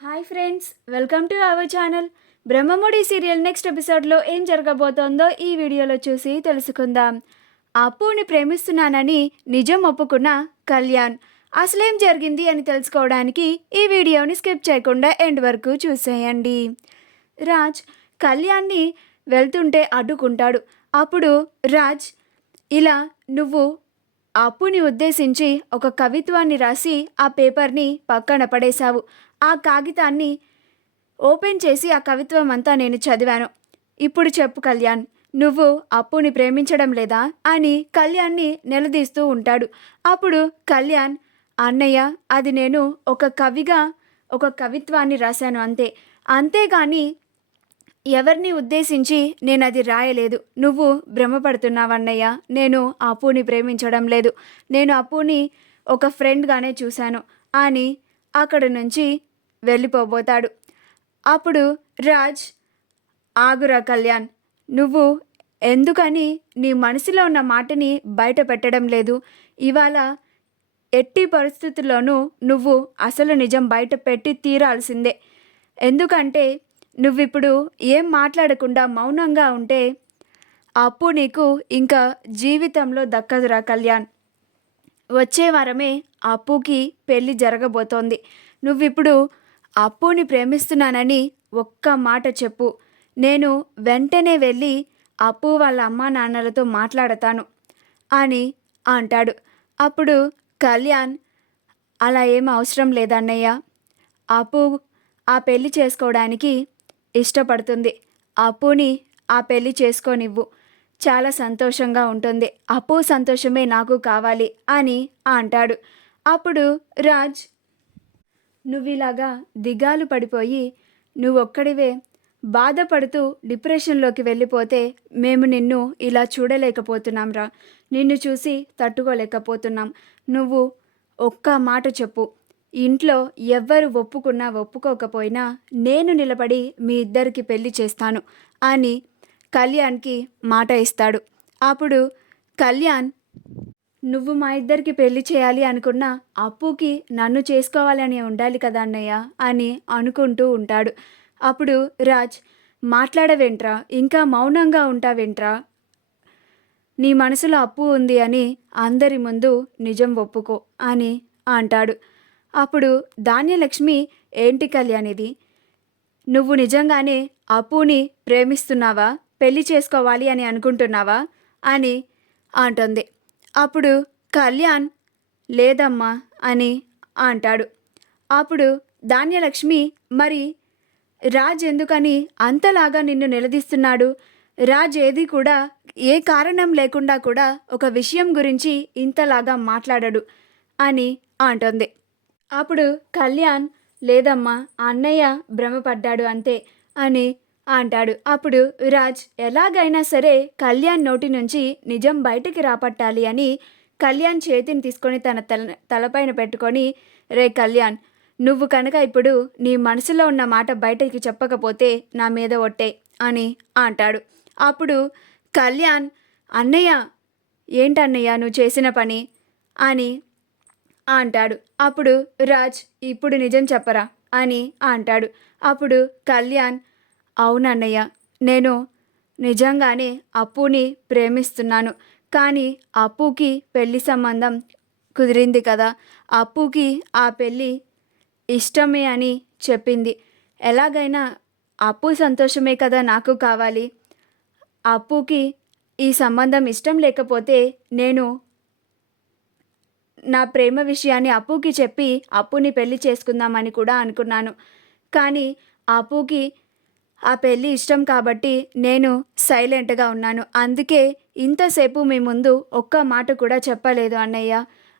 Hi friends, welcome to our channel. Brahmamudi serial next ఎపిసోడ్లో ఏం జరగబోతోందో ఈ వీడియోలో చూసి తెలుసుకుందాం. అప్పుని ప్రేమిస్తున్నానని నిజం ఒప్పుకున్న కళ్యాణ్ అసలేం జరిగింది అని తెలుసుకోవడానికి ఈ వీడియోని స్కిప్ చేయకుండా ఎండ్ వరకు చూసేయండి. రాజ్ కళ్యాణ్ని వెళ్తుంటే అడ్డుకుంటాడు. అప్పుడు రాజ్, ఇలా నువ్వు అప్పుని ఉద్దేశించి ఒక కవిత్వాన్ని రాసి ఆ పేపర్ని పక్కన పడేశావు. ఆ కాగితాన్ని ఓపెన్ చేసి ఆ కవిత్వం అంతా నేను చదివాను. ఇప్పుడు చెప్పు కళ్యాణ్, నువ్వు అప్పుని ప్రేమించడం లేదా అని కళ్యాణ్ని నిలదీస్తూ ఉంటాడు. అప్పుడు కళ్యాణ్, అన్నయ్య, అది నేను ఒక కవిత్వాన్ని రాశాను అంతే, అంతేగాని ఎవరిని ఉద్దేశించి నేను అది రాయలేదు. నువ్వు భ్రమపడుతున్నావన్నయ్య. నేను అప్పుని ప్రేమించడం లేదు. నేను అప్పుని ఒక ఫ్రెండ్గానే చూశాను అని అక్కడి నుంచి వెళ్ళిపోబోతాడు. అప్పుడు రాజ్, ఆగురా కళ్యాణ్, నువ్వు ఎందుకని నీ మనసులో ఉన్న మాటని బయట పెట్టడం లేదు? ఇవాళ ఎట్టి పరిస్థితుల్లోనూ నువ్వు అసలు నిజం బయట పెట్టి తీరాల్సిందే. ఎందుకంటే నువ్విప్పుడు ఏం మాట్లాడకుండా మౌనంగా ఉంటే అప్పు నీకు ఇంకా జీవితంలో దక్కదురా కళ్యాణ్. వచ్చే వారమే అప్పుకి పెళ్ళి జరగబోతోంది. నువ్విప్పుడు అప్పుని ప్రేమిస్తున్నానని ఒక్క మాట చెప్పు, నేను వెంటనే వెళ్ళి అప్పు వాళ్ళ అమ్మా నాన్నలతో మాట్లాడతాను అని అంటాడు. అప్పుడు కళ్యాణ్, అలా ఏం అవసరం లేదన్నయ్య. అప్పు ఆ పెళ్ళి చేసుకోవడానికి ఇష్టపడుతుంది. అప్పుని ఆ పెళ్ళి చేసుకోనివ్వు, చాలా సంతోషంగా ఉంటుంది. అప్పు సంతోషమే నాకు కావాలి అని అంటాడు. అప్పుడు రాజ్, నువ్విలాగా దిగాలు పడిపోయి నువ్వొక్కడివే బాధపడుతూ డిప్రెషన్లోకి వెళ్ళిపోతే మేము నిన్ను ఇలా చూడలేకపోతున్నాం రా. నిన్ను చూసి తట్టుకోలేకపోతున్నాం. నువ్వు ఒక్క మాట చెప్పు, ఇంట్లో ఎవ్వరు ఒప్పుకున్నా ఒప్పుకోకపోయినా నేను నిలబడి మీ ఇద్దరికి పెళ్లి చేస్తాను అని కళ్యాణ్కి మాట ఇస్తాడు. అప్పుడు కళ్యాణ్, నువ్వు మా ఇద్దరికి పెళ్లి చేయాలి అనుకున్నా అప్పుకి నన్ను చేసుకోవాలని ఉండాలి కదా అన్నయ్య అని అనుకుంటూ ఉంటాడు. అప్పుడు రాజ్, మాట్లాడవేంట్రా, ఇంకా మౌనంగా ఉంటావేంట్రా? నీ మనసులో అప్పు ఉంది అని అందరి ముందు నిజం ఒప్పుకో అని అంటాడు. అప్పుడు ధాన్యలక్ష్మి, ఏంటి కళ్యాణ్ ఇది? నువ్వు నిజంగానే అప్పుని ప్రేమిస్తున్నావా, పెళ్లి చేసుకోవాలి అని అనుకుంటున్నావా అని అంటుంది. అప్పుడు కళ్యాణ్, లేదమ్మా అని అంటాడు. అప్పుడు ధాన్యలక్ష్మి, మరి రాజ్ ఎందుకని అంతలాగా నిన్ను నిలదీస్తున్నాడు? రాజ్ ఏది కూడా ఏ కారణం లేకుండా కూడా ఒక విషయం గురించి ఇంతలాగా మాట్లాడడు అని అంటుంది. అప్పుడు కళ్యాణ్, లేదమ్మా, అన్నయ్య భ్రమపడ్డాడు అంతే అని అంటాడు. అప్పుడు రాజ్, ఎలాగైనా సరే కళ్యాణ్ నోటి నుంచి నిజం బయటికి రాపట్టాలి అని కళ్యాణ్ చేతిని తీసుకొని తన తలపైన పెట్టుకొని, రే కళ్యాణ్, నువ్వు కనుక ఇప్పుడు నీ మనసులో ఉన్న మాట బయటకి చెప్పకపోతే నా మీద ఒట్టే అని అంటాడు. అప్పుడు కళ్యాణ్, అన్నయ్య, ఏంటన్నయ్య నువ్వు చేసిన పని అని అంటాడు. అప్పుడు రాజ్, ఇప్పుడు నిజం చెప్పరా అని అంటాడు. అప్పుడు కళ్యాణ్, అవునన్నయ్య, నేను నిజంగానే అప్పుని ప్రేమిస్తున్నాను. కానీ అప్పుకి పెళ్లి సంబంధం కుదిరింది కదా, అప్పుకి ఆ పెళ్ళి ఇష్టమే అని చెప్పింది. ఎలాగైనా అప్పు సంతోషమే కదా నాకు కావాలి. అప్పుకి ఈ సంబంధం ఇష్టం లేకపోతే నేను నా ప్రేమ విషయాన్ని అప్పుకి చెప్పి అప్పుని పెళ్లి చేసుకుందామని కూడా అనుకున్నాను. కానీ అప్పుకి ఆ పెళ్ళి ఇష్టం కాబట్టి నేను సైలెంట్గా ఉన్నాను. అందుకే ఇంతసేపు మీ ముందు ఒక్క మాట కూడా చెప్పలేదు అన్నయ్య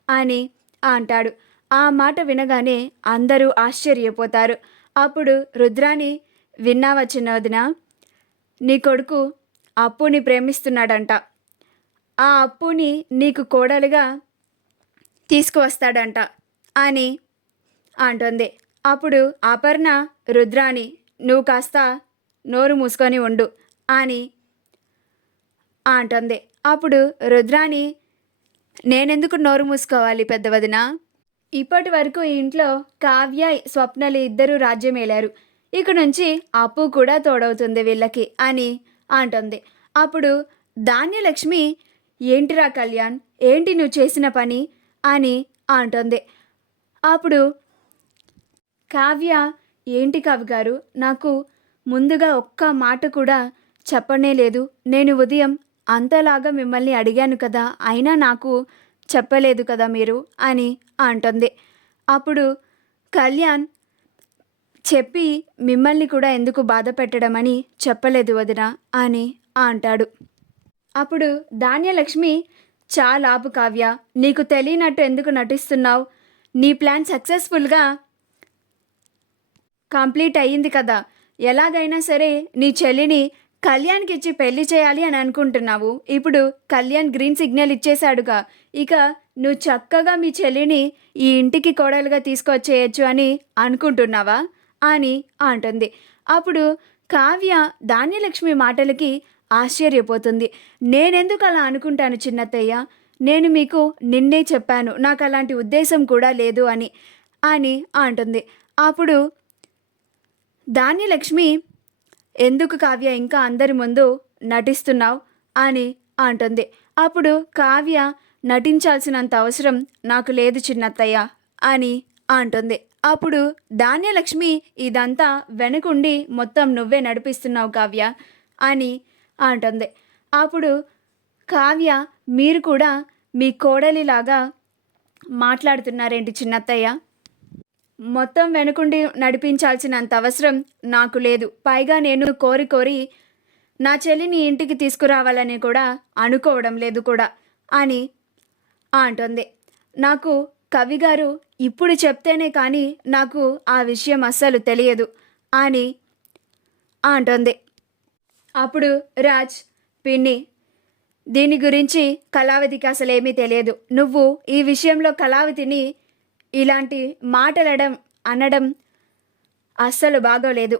అని అంటాడు. ఆ మాట వినగానే అందరూ ఆశ్చర్యపోతారు. అప్పుడు రుద్రాని, విన్నావా చిన్నవదిన, నీ కొడుకు అప్పుని ప్రేమిస్తున్నాడంట. ఆ అప్పుని నీకు కోడలుగా తీసుకువస్తాడంట అని అంటుంది. అప్పుడు అపర్ణ, రుద్రాని, నువ్వు కాస్త నోరు మూసుకొని ఉండు అని అంటుంది. అప్పుడు రుద్రాని, నేనెందుకు నోరు మూసుకోవాలి పెద్దవదిన? ఇప్పటి వరకు ఈ ఇంట్లో కావ్య, స్వప్నలు ఇద్దరు రాజ్యం ఏలారు. ఇక నుంచి అప్పు కూడా తోడవుతుంది వీళ్ళకి అని అంటుంది. అప్పుడు ధాన్యలక్ష్మి, ఏంటిరా కళ్యాణ్, ఏంటి నువ్వు చేసిన పని అని అంటుంది. అప్పుడు కావ్య, ఏంటి కావ్య గారు, నాకు ముందుగా ఒక్క మాట కూడా చెప్పనే లేదు. నేను ఉదయం అంతలాగా మిమ్మల్ని అడిగాను కదా, అయినా నాకు చెప్పలేదు కదా మీరు అని అంటుంది. అప్పుడు కళ్యాణ్, చెప్పి మిమ్మల్ని కూడా ఎందుకు బాధ పెట్టడమని చెప్పలేదు వదిన అని అంటాడు. అప్పుడు ధాన్యలక్ష్మి, చాలా ఆపు కావ్య, నీకు తెలియనట్టు ఎందుకు నటిస్తున్నావు? నీ ప్లాన్ సక్సెస్ఫుల్గా కంప్లీట్ అయ్యింది కదా, ఎలాగైనా సరే నీ చెల్లిని కళ్యాణ్కి ఇచ్చి పెళ్లి చేయాలి అని అనుకుంటున్నావు. ఇప్పుడు కళ్యాణ్ గ్రీన్ సిగ్నల్ ఇచ్చేశాడుగా, ఇక నువ్వు చక్కగా మీ చెల్లిని ఈ ఇంటికి కోడలుగా తీసుకొచ్చేయచ్చు అని అనుకుంటున్నావా అని అంటుంది. అప్పుడు కావ్య ధాన్యలక్ష్మి మాటలకి ఆశ్చర్యపోతుంది. నేనెందుకు అలా అనుకుంటాను చిన్నత్తయ్య, నేను మీకు నిన్నే చెప్పాను, నాకు అలాంటి ఉద్దేశం కూడా లేదు అని అని అంటుంది. అప్పుడు ధాన్యలక్ష్మి, ఎందుకు కావ్య ఇంకా అందరి ముందు నటిస్తున్నావు అని అంటుంది. అప్పుడు కావ్య, నటించాల్సినంత అవసరం నాకు లేదు చిన్నత్తయ్య అని అంటుంది. అప్పుడు ధాన్యలక్ష్మి, ఇదంతా వెనుకుండి మొత్తం నువ్వే నడిపిస్తున్నావు కావ్య అని అంటుంది. అప్పుడు కావ్య, మీరు కూడా మీ కోడలిలాగా మాట్లాడుతున్నారేంటి చిన్నత్తయ్య, మొత్తం వెనుకుండి నడిపించాల్సినంత అవసరం నాకు లేదు. పైగా నేను కోరి కోరి నా చెల్లిని ఇంటికి తీసుకురావాలని కూడా అనుకోవడం లేదు కూడా అని అంటుంది. నాకు కవి గారు ఇప్పుడు చెప్తేనే కానీ నాకు ఆ విషయం అస్సలు తెలియదు అని అంటుంది. అప్పుడు రాజ్, పిన్ని, దీని గురించి కళావతికి అసలు ఏమీ తెలియదు. నువ్వు ఈ విషయంలో కళావతిని ఇలాంటి మాటలడం అనడం అస్సలు బాగోలేదు.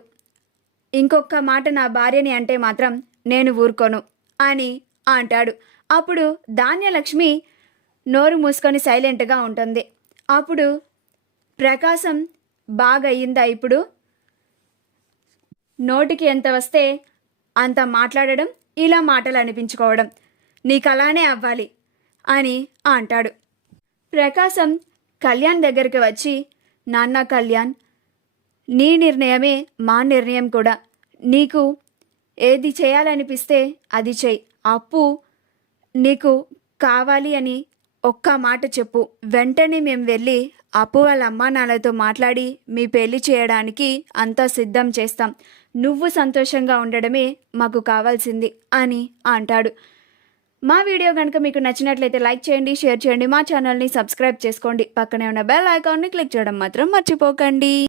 ఇంకొక మాట నా భార్యని అంటే మాత్రం నేను ఊరుకోను అని అంటాడు. అప్పుడు ధాన్యలక్ష్మి నోరు మూసుకొని సైలెంట్గా ఉంటుంది. అప్పుడు ప్రకాశం, బాగా అయ్యిందా ఇప్పుడు, నోటికి ఎంత వస్తే అంత మాట్లాడడం, ఇలా మాటలు అనిపించుకోవడం, నీకు అలానే అవ్వాలి అని అంటాడు. ప్రకాశం కళ్యాణ్ దగ్గరికి వచ్చి, నాన్న కళ్యాణ్, నీ నిర్ణయమే మా నిర్ణయం కూడా. నీకు ఏది చేయాలనిపిస్తే అది చెయ్యి. అప్పు నీకు కావాలి అని ఒక్క మాట చెప్పు, వెంటనే మేము వెళ్ళి అప్పు వాళ్ళ అమ్మా నాన్నలతో మాట్లాడి మీ పెళ్లి చేయడానికి అంతా సిద్ధం చేస్తాం. నువ్వు సంతోషంగా ఉండడమే మాకు కావాల్సింది అని అంటాడు. మా వీడియో కనుక మీకు నచ్చినట్లయితే లైక్ చేయండి, షేర్ చేయండి, మా ఛానల్ని సబ్స్క్రైబ్ చేసుకోండి, పక్కనే ఉన్న బెల్ ఐకాన్ని క్లిక్ చేయడం మాత్రం మర్చిపోకండి.